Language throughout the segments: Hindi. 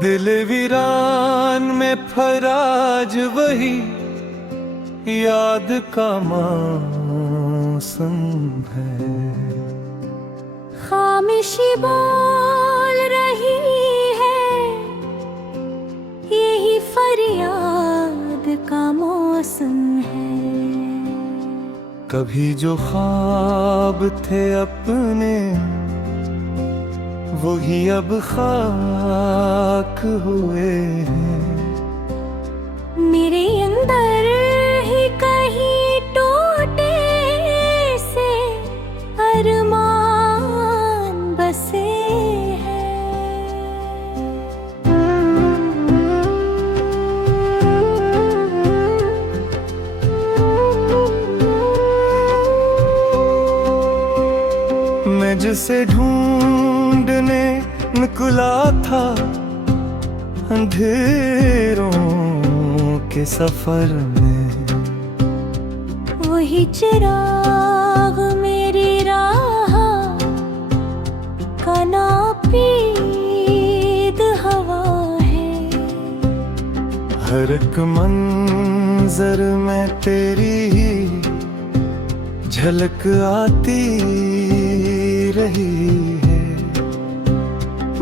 दिल वीरान में फराज वही याद का मौसम है। खामोशी बोल रही है, यही फरियाद का मौसम है। कभी जो ख्वाब थे अपने वही अब खाक हुए हैं। मेरे अंदर ही कहीं टूटे से अरमान बसे हैं। मैं जिसे ढूंढने निकला था अंधेरों के सफर में, वही चिराग मेरी राह का नापीद हवा है। हर एक मंजर में तेरी ही झलक आती रही है।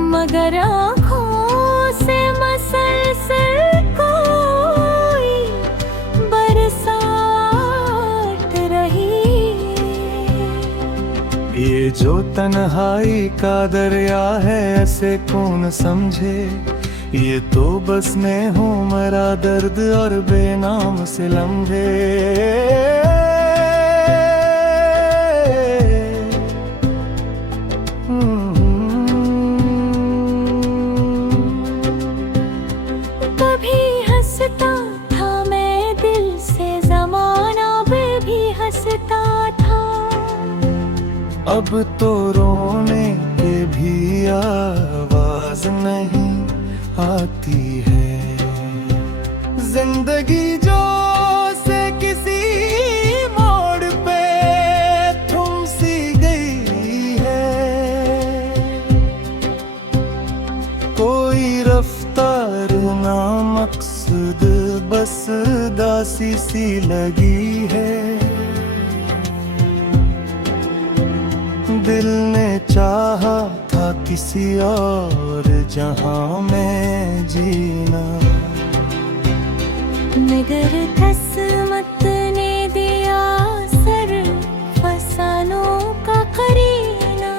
मगर आँखों से मसलसल कोई बरसात रही है। ये जो तन्हाई का दरिया है ऐसे कौन समझे, ये तो बस मैं हूँ मरा दर्द और बेनाम से लम्हे। कभी हंसता था मैं दिल से, जमाना भी हंसता था। अब तो रोने की भी आवाज नहीं आती है। जिंदगी जो से किसी मोड़ पे थम सी गई है। कोई रफ्तार ना मकसद बस दासी सी लगी है। दिल ने चाहा था किसी और जहां में जीना, मगर किस्मत ने दिया सर फसानों का करीना।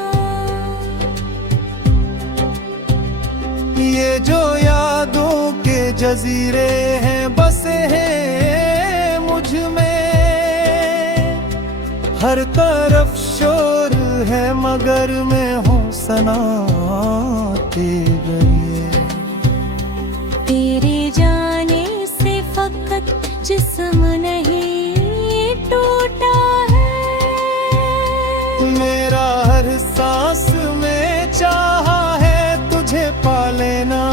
ये जो यादों के जजीरे हैं बसे हैं मुझ में। हर तरफ शोर है मगर मैं हूँ सना तेरे। तेरे जाने से फकत जिस्म नहीं टूटा है। मेरा हर सांस में चाहा है तुझे पा लेना,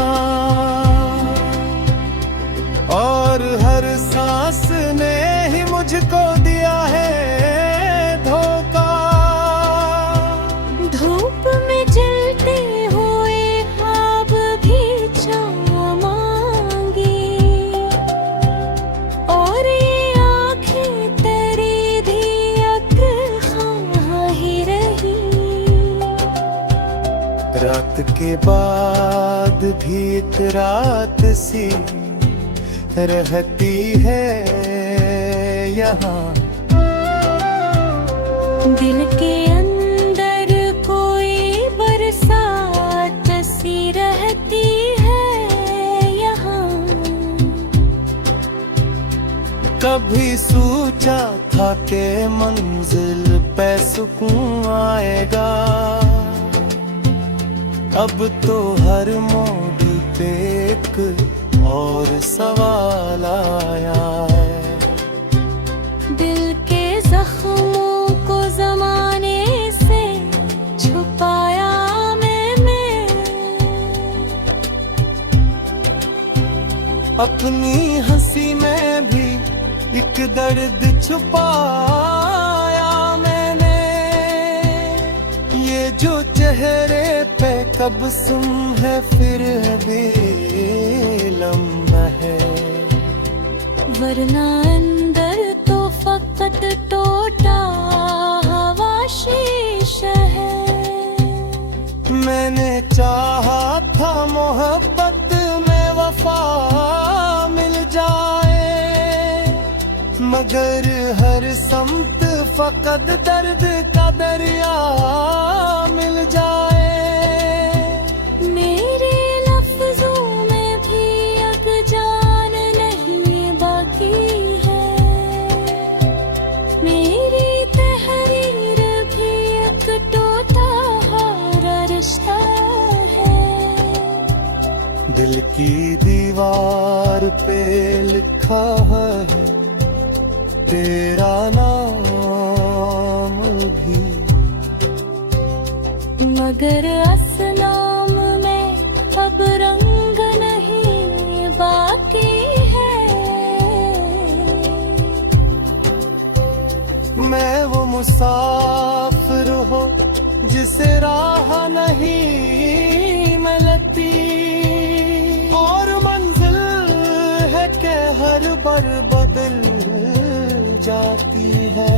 और हर सांस ने ही मुझको दिया है धोखा। धूप में जलते हुए ख्वाब भी छाया मांगी, और ये आँखें तेरी धियक ख़्वाह ही रही। रात के बाद भी एक रात सी रहती है यहाँ। दिल के अंदर कोई बरसात सी रहती है यहाँ। कभी सोचा था कि मंजिल पे सुकून आएगा, अब तो हर मोड़ पे एक और सवाल आया है। दिल के जख्मों को जमाने से छुपाया मैंने, अपनी हंसी में भी एक दर्द छुपाया मैंने। ये जो चेहरे पे तबस्सुम है फिर भी लम्हा है, वरना अंदर तो फकत टूटा हवा शीशा है। मैंने चाहा था मोहब्बत में वफा मिल जाए, मगर हर समत फकत दर्द का दरिया मिल जाए। मेरे लफ्जों में भी अब जान नहीं बाकी है, मेरी तहरीर भी एक टूटा हारा रिश्ता है। दिल की दीवार पे लिखा है तेरा नाम भी, मगर असनाम में अब रंग नहीं बाकी है। मैं वो मुसाफिर हो जिसे राह नहीं मिलती, और मंजिल है कि हर बार बदल जाती है।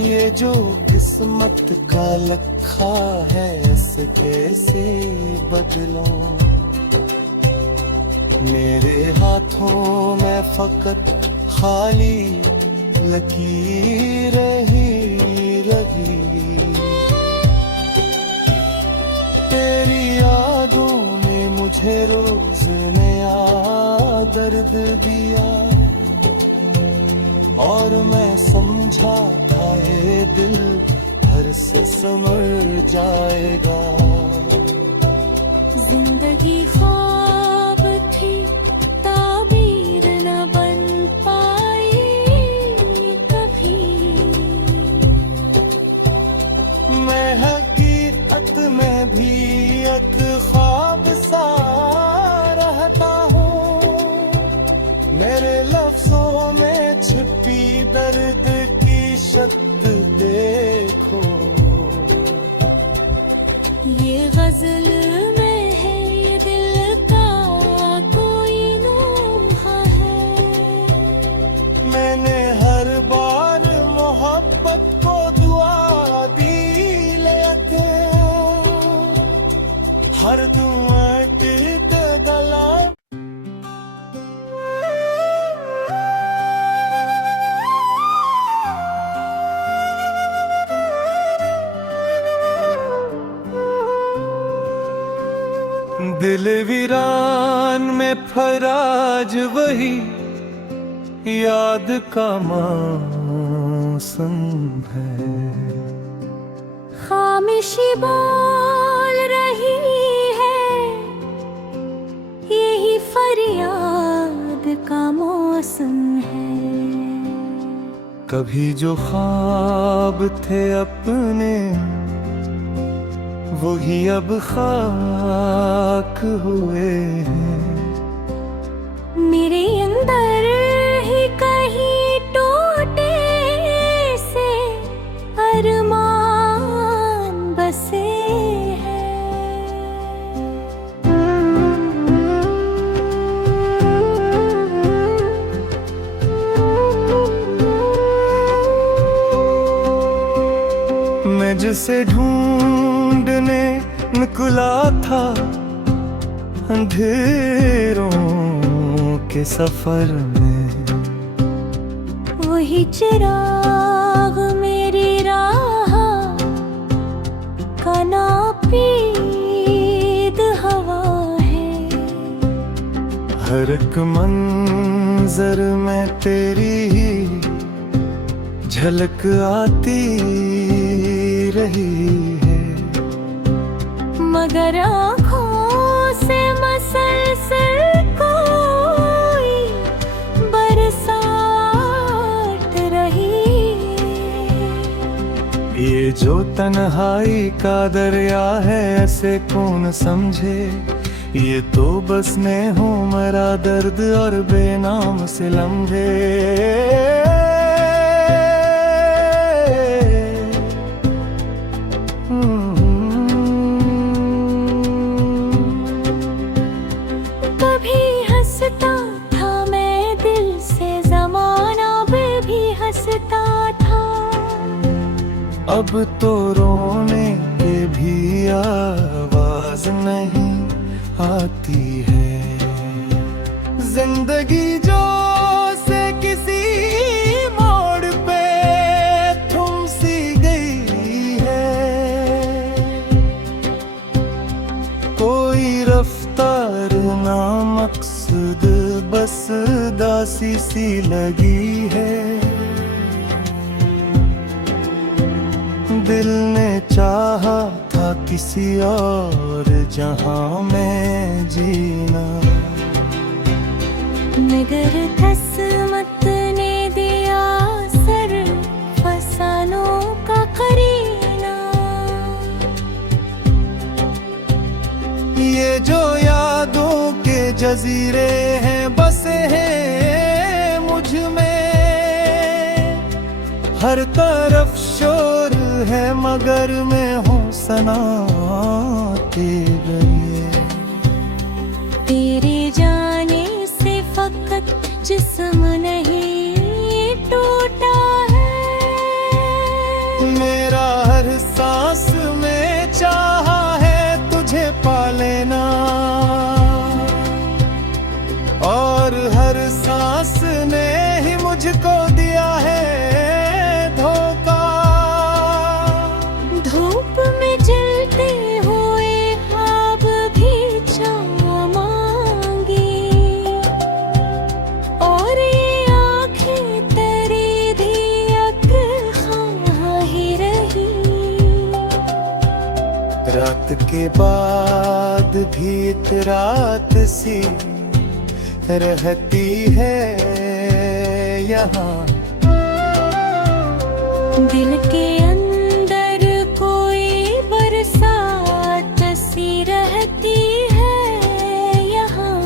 ये जो किस्मत का लखा है इसे कैसे बदलूं, मेरे हाथों में फकत खाली लकीर ही लगी। तेरी यादों ने मुझे रोज नया दर्द दिया, और मैं समझा था ये दिल हर से समझ जाएगा। जिंदगी ख्वाब थी ताबीर न बन पाई कभी, मैं हकीकत में भी एक ख्वाब सा रहता हूँ, मेरे लफ्जों में छिपी दर्द की शक्ल देखो। ये गजल में है ये दिल का कोई नोहा है। मैंने हर बार मोहब्बत को दुआ दी लेके, हर दुआ टिक गला। दिल वीरान में फराज वही याद का मौसम है, खामोशी बोल रही है यही फरियाद का मौसम है। कभी जो ख्वाब थे अपने वही अब खाक हुए हैं, मेरे अंदर ही कहीं टूटे से अरमान बसे हैं। मैं जिसे ढूंढने निकला था अंधेरों के सफर में, वही चिराग मेरी राह का नापीद हवा है। हर एक मंजर में तेरी ही झलक आती रही है, मगर आँखों से मसलसल कोई बरसात रही। ये जो तन्हाई का दरिया है ऐसे कौन समझे, ये तो बस मैं हूँ मरा दर्द और बेनाम से लम्हे। कभी हंसता था मैं दिल से, जमाना भी हंसता था। अब तो रोने के भी आवाज नहीं आती है। जिंदगी जो से किसी मोड़ पे थम सी गई है, कोई रफ्तार ना मकसद, बस दासी सी लगी है। दिल ने चाहा था किसी और जहां में जीना, मगर किस्मत ने दिया सर फसानों का करीना। ये जो यादों के जजीरे हैं बसे हैं मुझ में, हर तरफ शोर है मगर मैं हूँ सना तेरे। तेरे जाने से फकत जिस्म नहीं टूटा है, मेरा हर सांस में चाहा है तुझे पा लेना, और हर सांस ने ही मुझको दिया है धोखा। धूप में जलते हुए ख्वाब भी छाँव मांगी, और ये आँखें तेरी धियक ख़्वाह ही रही। रात के बाद भी एक रात सी रहती है यहाँ, दिल के अंदर कोई बरसात सी रहती है यहाँ।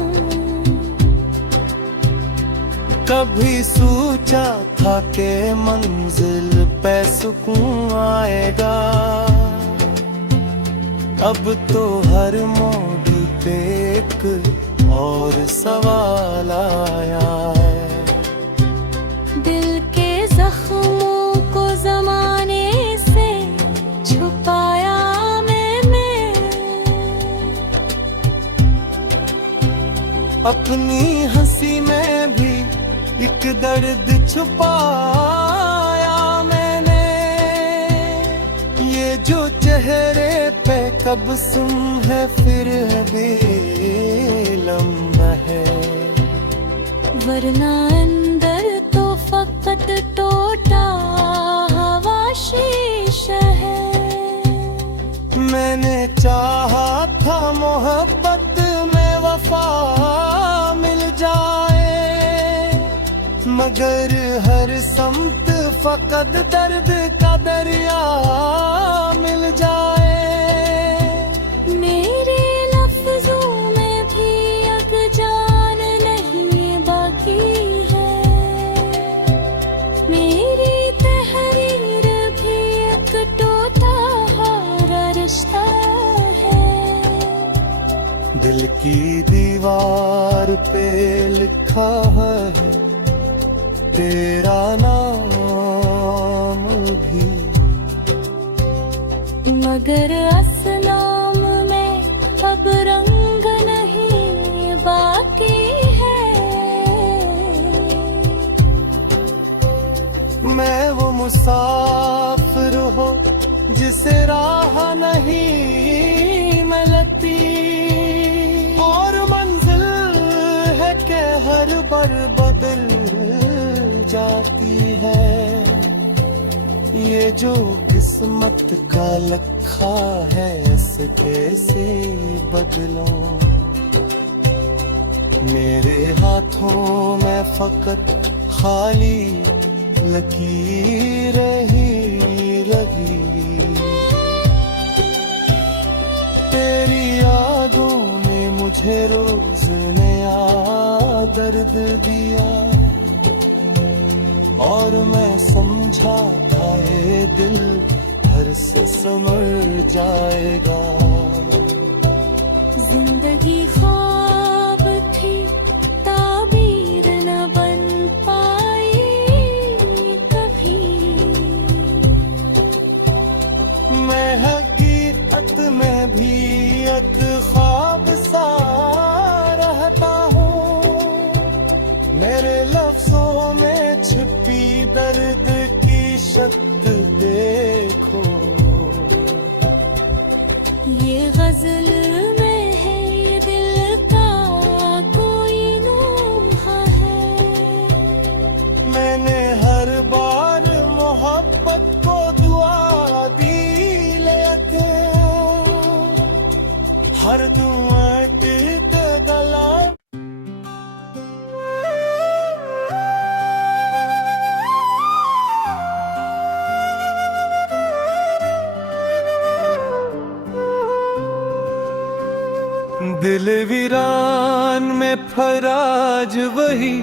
कभी सोचा था कि मंजिल पे सुकून आएगा, अब तो हर मोड़ पे एक और सवाल आया है। दिल के जख्मों को जमाने से छुपाया मैंने, अपनी हंसी में भी एक दर्द छुपाया मैंने। ये जो चेहरे पे तबस्सुम है फिर बेलम है, वरना अंदर तो फकत टूटा हवा शीशा है। मैंने चाहा था मोहब्बत में वफा मिल जाए, मगर हर समत फकत दर्द का दरिया मिल जाए। मेरे लफ्जों में भी अब जान नहीं बाकी है, मेरी तहरीर भी एक टूटा हारा रिश्ता है। दिल की दीवार पे लिखा है तेरा नाम भी, मगर असनाम में अब रंग नहीं बाकी है। मैं वो मुसाफिर हो जिसे राह नहीं मिलती, और मंजिल है कि हर बार बदल जाती है। ये जो किस्मत का लखा है इसे कैसे बदलूं, मेरे हाथों में फकत खाली लकीर ही रही। तेरी यादों ने मुझे रोज नया दर्द दिया, और मैं समझा था ये दिल हर से समझ जाएगा। जिंदगी ख्वाब थी मेरे लफ्जों में छिपी दर्द की शक्ल देखो। ये गजल में है ये दिल का कोई नोहा है। मैंने हर बार मोहब्बत को दुआ दी लेके, हर दुआ तीत गला। दिल वीरान में फराज वही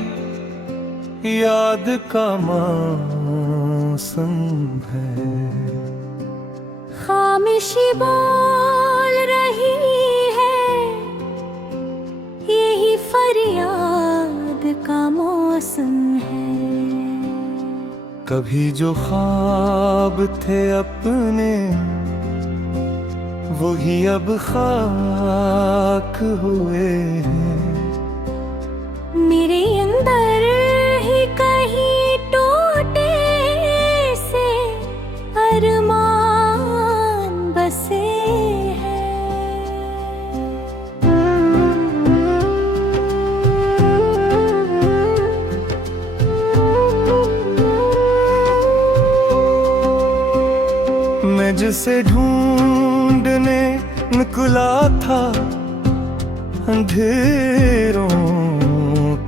याद का मौसम है। खामोशी बोल रही है, यही फरियाद का मौसम है। कभी जो ख्वाब थे अपने वही अब खाक हुए हैं। मेरे अंदर ही कहीं टूटे से अरमान बसे हैं। मैं जिसे ढूंढने निकला था अंधेरों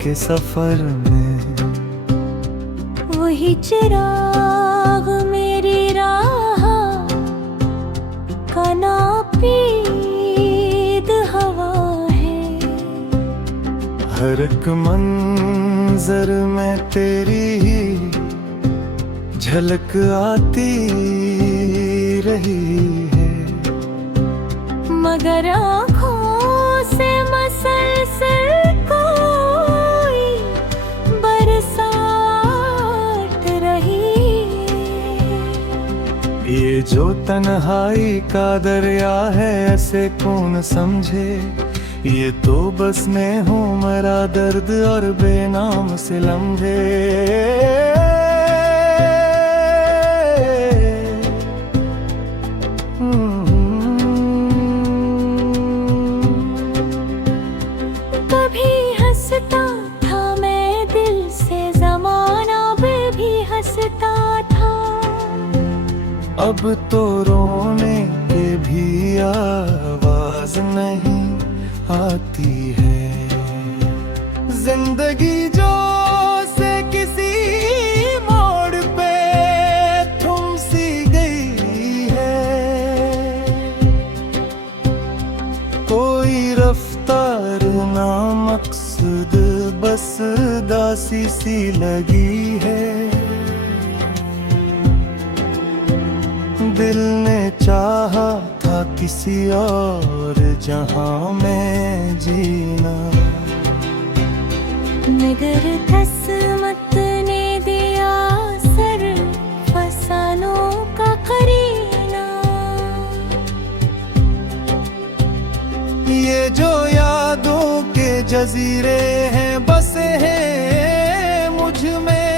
के सफर में, वही चिराग मेरी राह का नापीद हवा है। हर एक मंजर में तेरी ही झलक आती रही है। मगर आँखों से मसलसल कोई बरसात रही। ये जो तन्हाई का दरिया है ऐसे कौन समझे, ये तो बस मैं हूँ मरा दर्द और बेनाम से लम्हे। कभी हंसता था मैं दिल से, ज़माना भी हंसता था। अब तो रोने के भी आवाज नहीं आती है। जिंदगी जो से किसी मोड़ पे थम सी गई है, कोई रफ्तार ना मकसद बस दासी सी लगी है। दिल ने चाहा था किसी और जहां में जीना, मगर किस्मत ने दिया सर फसानों का करीना। ये जो यादों के जजीरे हैं बसे हैं मुझ में,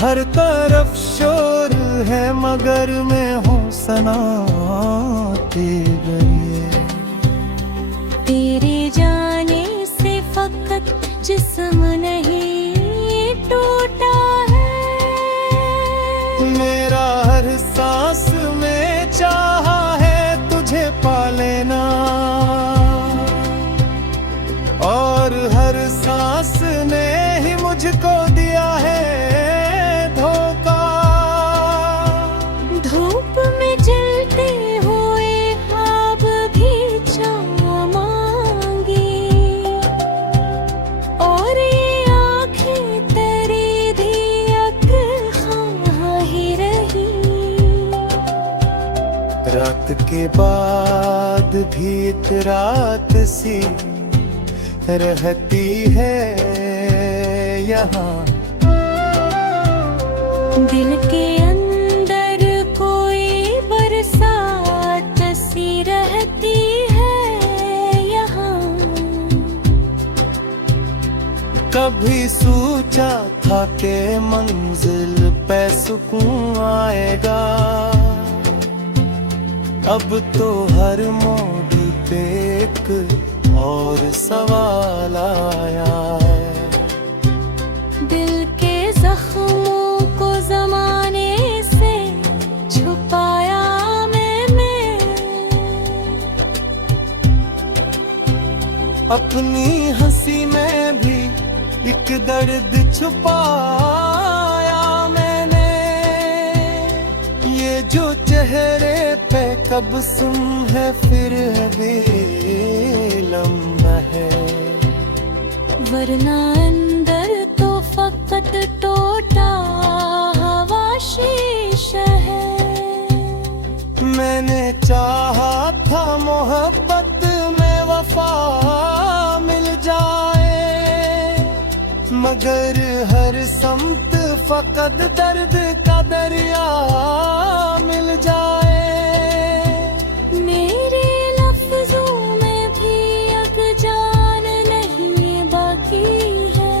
हर तरफ शोर है मगर मैं हूँ सना तेरे। तेरे जाने से फकत जिस्म नहीं टूटा है। मेरा हर सांस में चाहा है तुझे पा लेना, और हर सांस ने ही मुझको दिया है धोखा। धूप में जलते हुए ख्वाब भी छाँव मांगी, और ये आँखें तेरी धियक ख़्वाह ही रही। रात के बाद भी एक रात सी रहती है यहाँ। दिल के अंदर कोई बरसात सी रहती है यहाँ। कभी सोचा था कि मंजिल पे सुकून आएगा, अब तो हर मोड़ पे एक और सवाल आया है। दिल के जख्मों को जमाने से छुपाया मैंने, अपनी हंसी में भी एक दर्द छुपाया मैंने। ये जो चेहरे पे तबस्सुम है फिर भी लम्बा है, वरना अंदर तो फकत टूटा हवा शीशा है। मैंने चाहा था मोहब्बत में वफा मिल जाए, मगर हर समत फकत दर्द का दरिया मिल जाए। मेरे लफ्जों में भी अब जान नहीं बाकी है,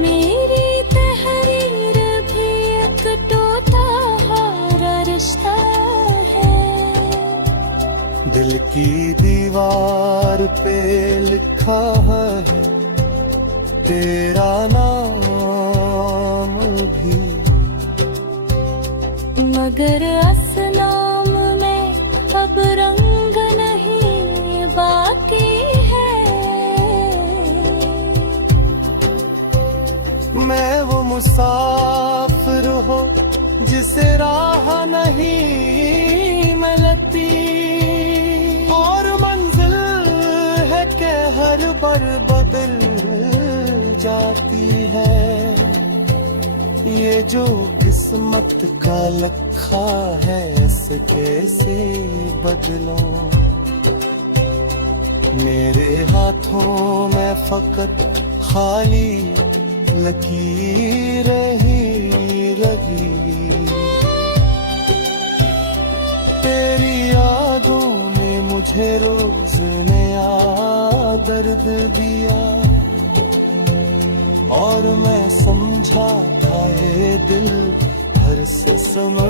मेरी तहरीर भी एक टूटा हारा रिश्ता है। दिल की दीवार पे लिखा है तेरा नाम भी, मगर असनाम में अब रंग नहीं बाकी है। मैं वो मुसाफिर हो जिसे राह नहीं मिलती, और मंजिल है कि हर बार बदल जाती है। ये जो किस्मत का लखा है इसे कैसे बदलूं, मेरे हाथों में फकत खाली लकीर ही लगी। तेरी यादों ने मुझे रोज नया दर्द दिया, और मैं समझा था ये दिल हर से समझ